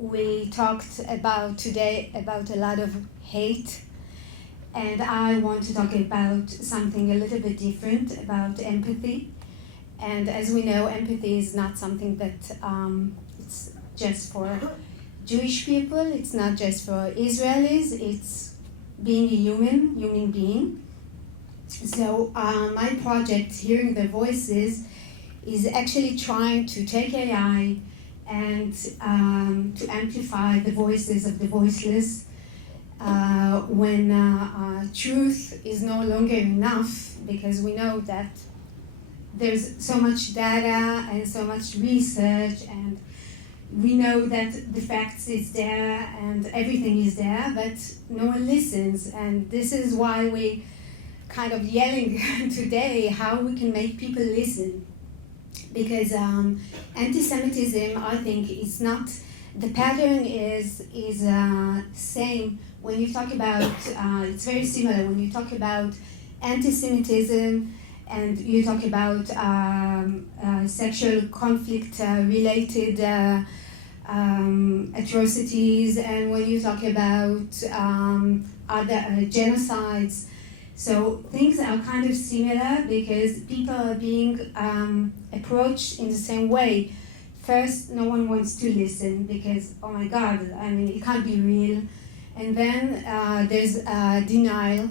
we talked about today about a lot of hate, and I want to talk about something a little bit different, about empathy. And as we know, empathy is not something that it's just for Jewish people, it's not just for Israelis, it's being a human being. So my project, Hearing the Voices, is actually trying to take AI and to amplify the voices of the voiceless when truth is no longer enough, because we know that there's so much data and so much research, and we know that the facts is there and everything is there, but no one listens. And this is why we kind of yelling today how we can make people listen. Because anti-Semitism, I think, is not, the pattern is same when you talk about, it's very similar when you talk about anti-Semitism and you talk about sexual conflict related atrocities, and when you talk about other genocides. So things are kind of similar because people are being approached in the same way. First, no one wants to listen because, oh my God, I mean, it can't be real. And then there's denial,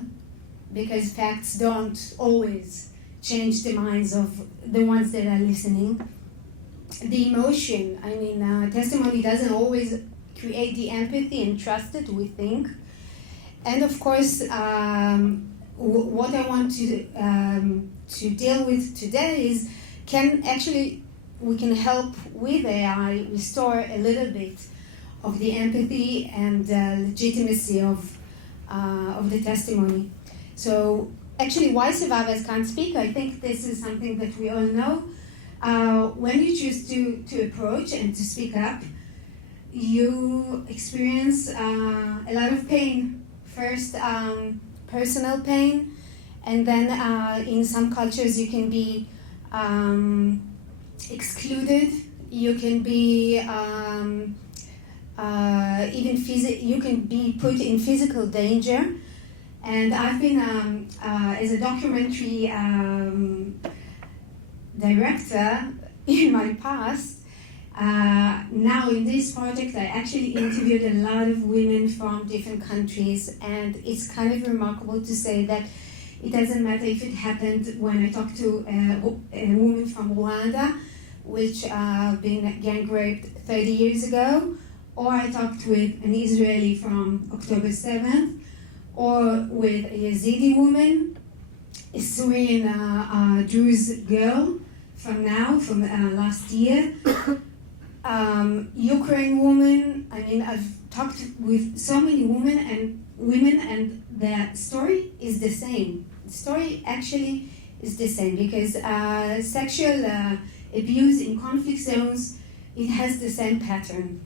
because facts don't always change the minds of the ones that are listening. The emotion, I mean, testimony doesn't always create the empathy and trust that we think. And of course, what I want to deal with today is we can help with AI restore a little bit of the empathy and legitimacy of the testimony. So actually, why survivors can't speak, I think this is something that we all know. When you choose to approach and to speak up, you experience a lot of pain. First, personal pain, and then in some cultures you can be excluded, you can be you can be put in physical danger. And I've been as a documentary director in my past. Now in this project I actually interviewed a lot of women from different countries, and it's kind of remarkable to say that it doesn't matter if it happened when I talked to a woman from Rwanda, which been gang raped 30 years ago, or I talked with an Israeli from October 7th, or with a Yazidi woman, a Syrian Druze girl from last year. Ukraine woman. I mean, I've talked with so many women, and the story is the same. The story actually is the same, because sexual abuse in conflict zones, it has the same pattern.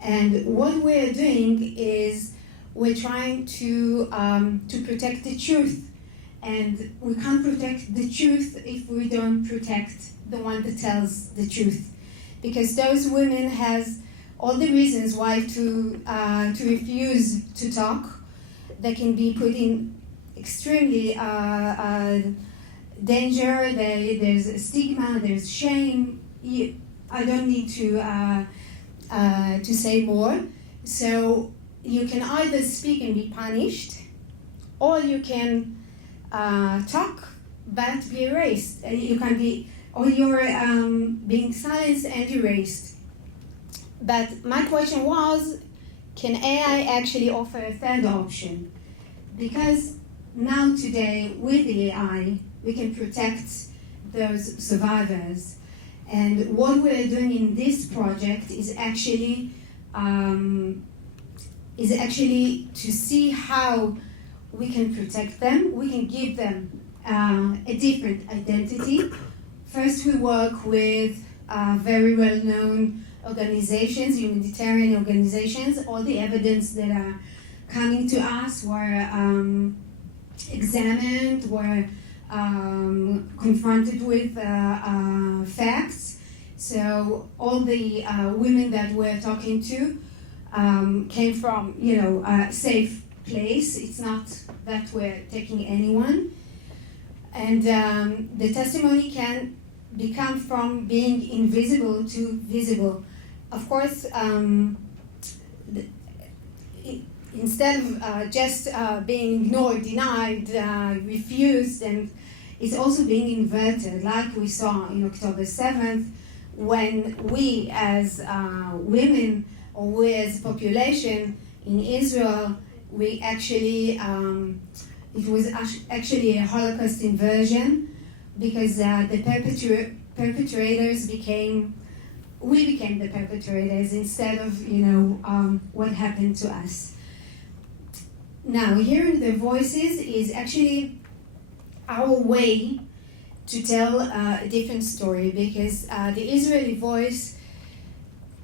And what we're doing is we're trying to protect the truth, and we can't protect the truth if we don't protect the one that tells the truth. Because those women has all the reasons why to refuse to talk. They can be put in extremely danger. There's a stigma. There's shame. I don't need to say more. So you can either speak and be punished, or you can talk but be erased. You can be. Or you're being silenced and erased. But my question was, can AI actually offer a third option? Because now today, with the AI, we can protect those survivors. And what we're doing in this project is actually to see how we can protect them. We can give them a different identity. First, we work with very well-known organizations, humanitarian organizations. All the evidence that are coming to us were examined, were confronted with facts. So all the women that we're talking to came from, a safe place. It's not that we're taking anyone. And the testimony can become from being invisible to visible. Of course, instead of just being ignored, denied, refused, and it's also being inverted, like we saw in October 7th, when we as women or we as a population in Israel, we actually, it was actually a Holocaust inversion, because the perpetrators we became the perpetrators instead of, what happened to us. Now, hearing their voices is actually our way to tell a different story, because the Israeli voice,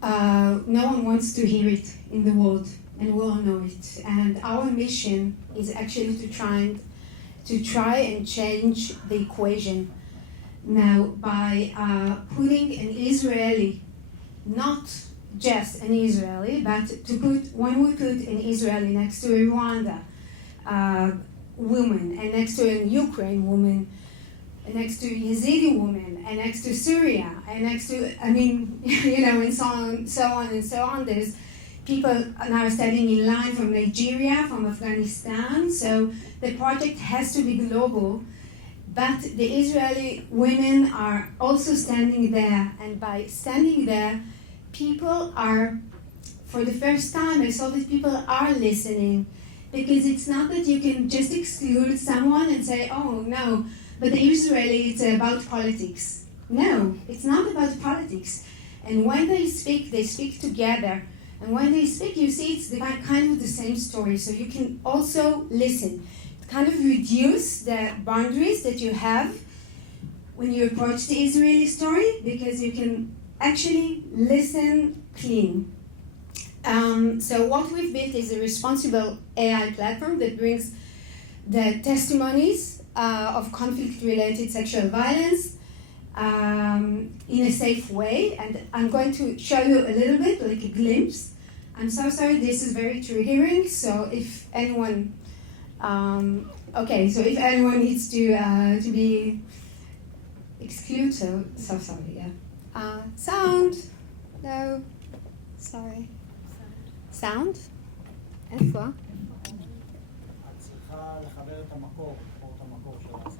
no one wants to hear it in the world, and we all know it. And our mission is actually to try and change the equation. Now, by putting an Israeli, not just an Israeli, but when we put an Israeli next to a Rwanda woman, and next to a Ukraine woman, and next to Yazidi woman, and next to Syria, and next to, and so on. There's people now standing in line from Nigeria, from Afghanistan, so the project has to be global. But the Israeli women are also standing there, and by standing there, people are, for the first time, I saw that people are listening, because it's not that you can just exclude someone and say, oh no, but the Israeli, it's about politics. No, it's not about politics. And when they speak together. And when they speak, you see it's kind of the same story, so you can also listen. Kind of reduce the boundaries that you have when you approach the Israeli story, because you can actually listen clean. So what we've built is a responsible AI platform that brings the testimonies of conflict-related sexual violence in a safe way. And I'm going to show you a little bit, like a glimpse. I'm so sorry, this is very triggering, so if anyone if anyone needs to be excluded, so sorry, yeah. Sound? No. Sorry. Sound? איפה? צריכה לחבר את המקור, את המקור של הסאונד.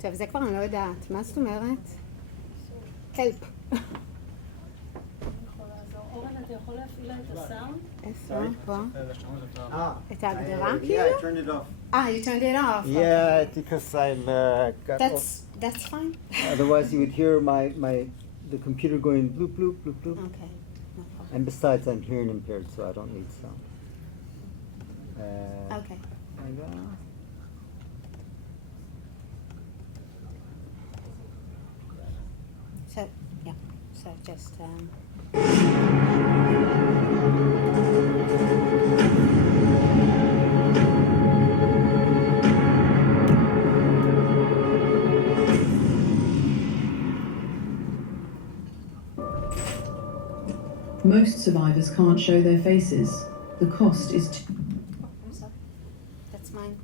טוב, זה כבר אני לא יודעת. מה זאת אומרת? Help. אורן, אתה יכול להפעיל את הסאונד? איפה? פה? את ההגדרה כאילו? Yeah, I turned it off. You turned it off. Yeah, because I'm That's fine. Otherwise you would hear the computer going bloop, bloop, bloop, bloop. Okay. No problem. And besides, I'm hearing impaired, so I don't need sound. Okay. So, yeah. So just... Most survivors can't show their faces. The cost is too... I'm sorry. That's mine.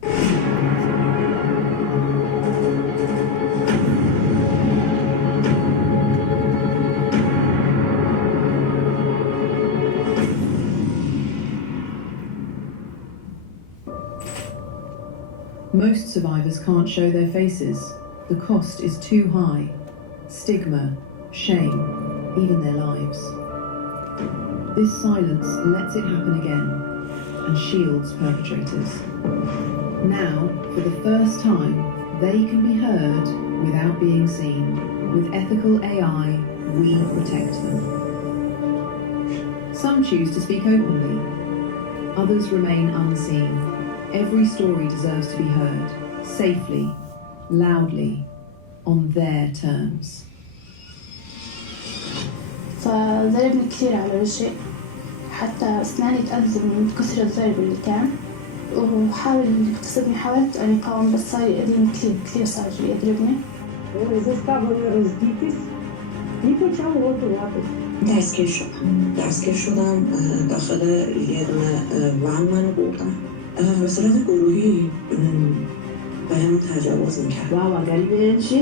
Most survivors can't show their faces. The cost is too high. Stigma, shame, even their lives. This silence lets it happen again and shields perpetrators. Now, for the first time, they can be heard without being seen. With ethical AI, we protect them. Some choose to speak openly. Others remain unseen. Every story deserves to be heard, safely, loudly, on their terms. فضربني كثير على وجهي حتى أسناني تأذب من كثر الضرب اللي كان وحاول إنه يغتصبني حاولت أن أقاوم بس صار يأذيني كثير صار يضربني. Zostało rozbites دستگیر شدم داخل یه دونه وان منو بردن به صورت گروهی به همون تجاوز میکرد babaga ari benshi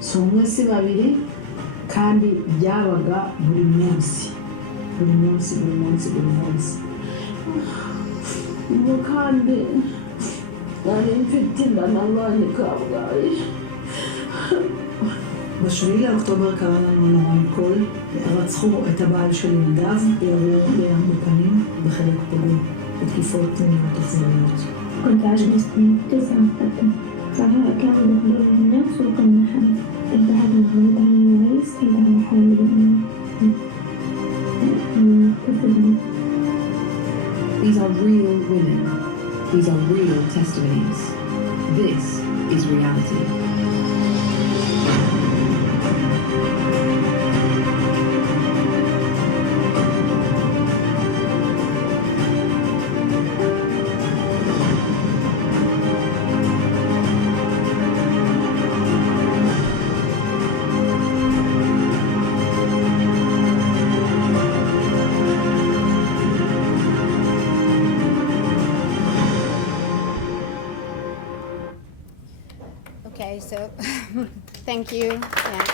si umwe si babiri kandi byabaga buri munsi ubu kandi nari mfite inda narwanye kabgayi ב7 לאוקטובר קרה לנו נורא מכל, רצחו את הבעל שלי נדב, ירו לים בפנים בחלק פגוע, בתקיפות מיניות אכזריות. كنت 10 سنين 9 حتى صراحة كانوا يدخلون الناس وكنا حمل البعض مغلوب عن الوعيس البعض يحاول أن These are real women. These are real testimonies. This is reality. Okay, so thank you. Yeah.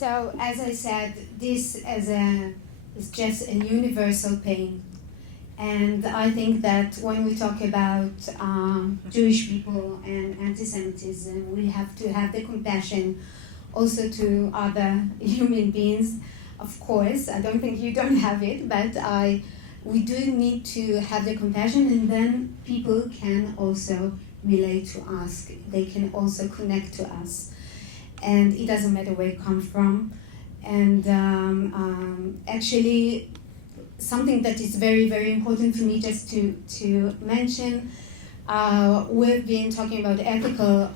So as I said, this is just a universal pain. And I think that when we talk about Jewish people and anti-Semitism, we have to have the compassion also to other human beings. Of course, I don't think you don't have it, but we do need to have the compassion, and then people can also relate to us. They can also connect to us. And it doesn't matter where you come from. And actually, something that is very, very important for me just to mention, we've been talking about ethical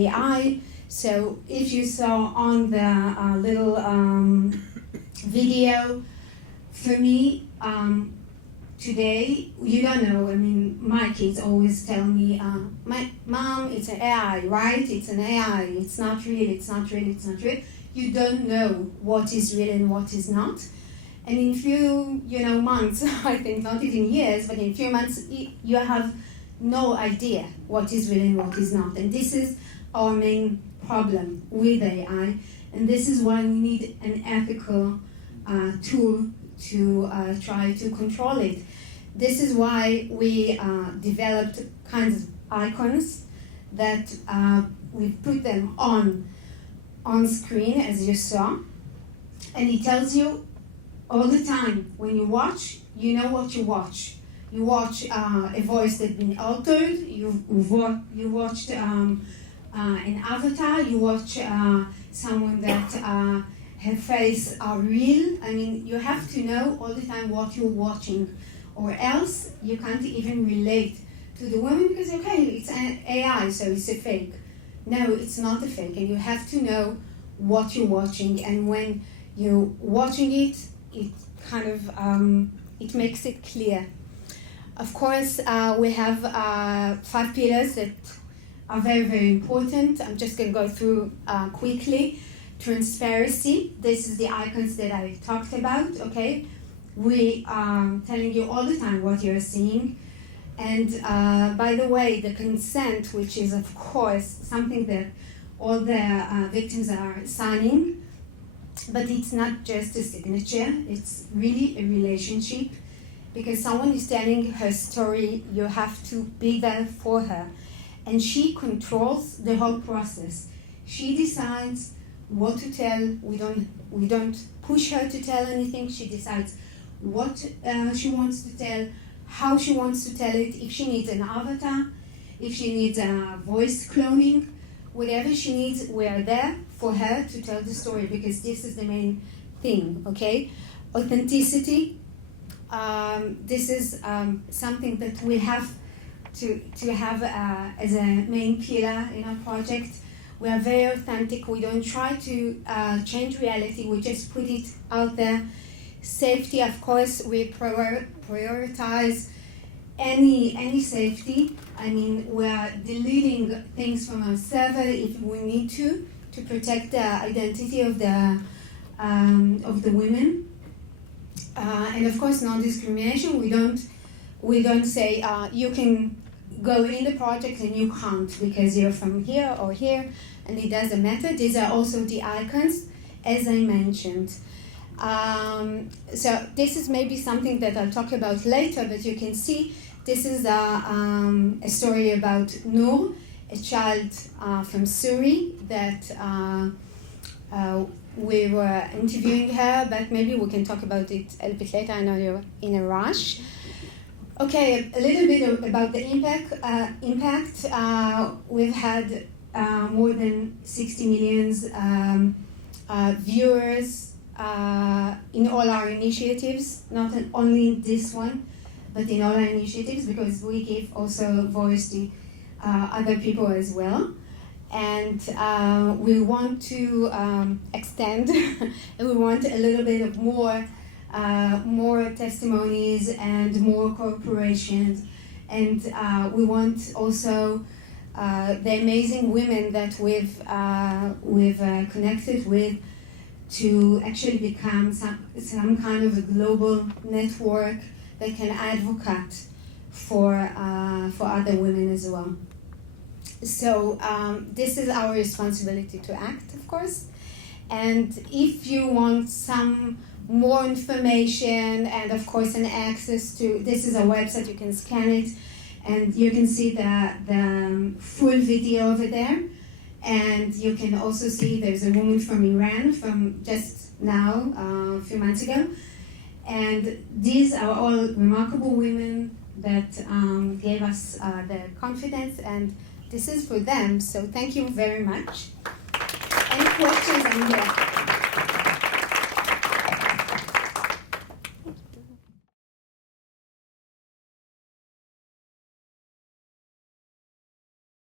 AI. So if you saw on the little video, for me, today, you don't know, I mean, my kids always tell me, Mom, it's an AI, right? It's an AI, it's not real, it's not real, it's not real. You don't know what is real and what is not. And in few, months, I think not even years, but in few months, you have no idea what is real and what is not. And this is our main problem with AI. And this is why we need an ethical tool to try to control it. This is why we developed kinds of icons that we put them on screen, as you saw, and it tells you all the time when you watch, you know what you watch. You watch a voice that's been altered. You watched an avatar. You watch someone that her face are real. I mean, you have to know all the time what you're watching, or else you can't even relate to the woman because, okay, it's an AI, so it's a fake. No, it's not a fake, and you have to know what you're watching, and when you're watching it, it kind of, it makes it clear. Of course, we have 5 pillars that are very, very important. I'm just going to go through quickly. Transparency, this is the icons that I talked about, okay? We are telling you all the time what you're seeing. And by the way, the consent, which is of course something that all the victims are signing, but it's not just a signature, it's really a relationship. Because someone is telling her story, you have to be there for her. And she controls the whole process. She decides what to tell. We don't push her to tell anything. She decides what she wants to tell, how she wants to tell it, if she needs an avatar, if she needs voice cloning, whatever she needs, we are there for her to tell the story, because this is the main thing, okay? Authenticity, this is something that we have to have as a main pillar in our project. We are very authentic. We don't try to change reality. We just put it out there. Safety, of course, we prioritize any safety. I mean, we are deleting things from our server if we need to protect the identity of the women. And of course, non-discrimination. We don't say you can go in the project and you can't because you're from here or here, and it doesn't matter. These are also the icons, as I mentioned. So this is maybe something that I'll talk about later, but you can see this is a story about Noor, a child from Surrey that we were interviewing her, but maybe we can talk about it a little bit later. I know you're in a rush. Okay, a little bit about the impact. We've had more than 60 million viewers in all our initiatives, not only this one, but in all our initiatives, because we give also voice to other people as well. And we want to extend, and we want a little bit of more testimonies and more corporations. And we want also the amazing women that we've connected with to actually become some kind of a global network that can advocate for other women as well. So this is our responsibility to act, of course. And if you want some more information and of course an access to, this is a website, you can scan it and you can see the full video over there. And you can also see there's a woman from Iran from just now, a few months ago. And these are all remarkable women that gave us the confidence, and this is for them. So thank you very much. Any questions? I'm here.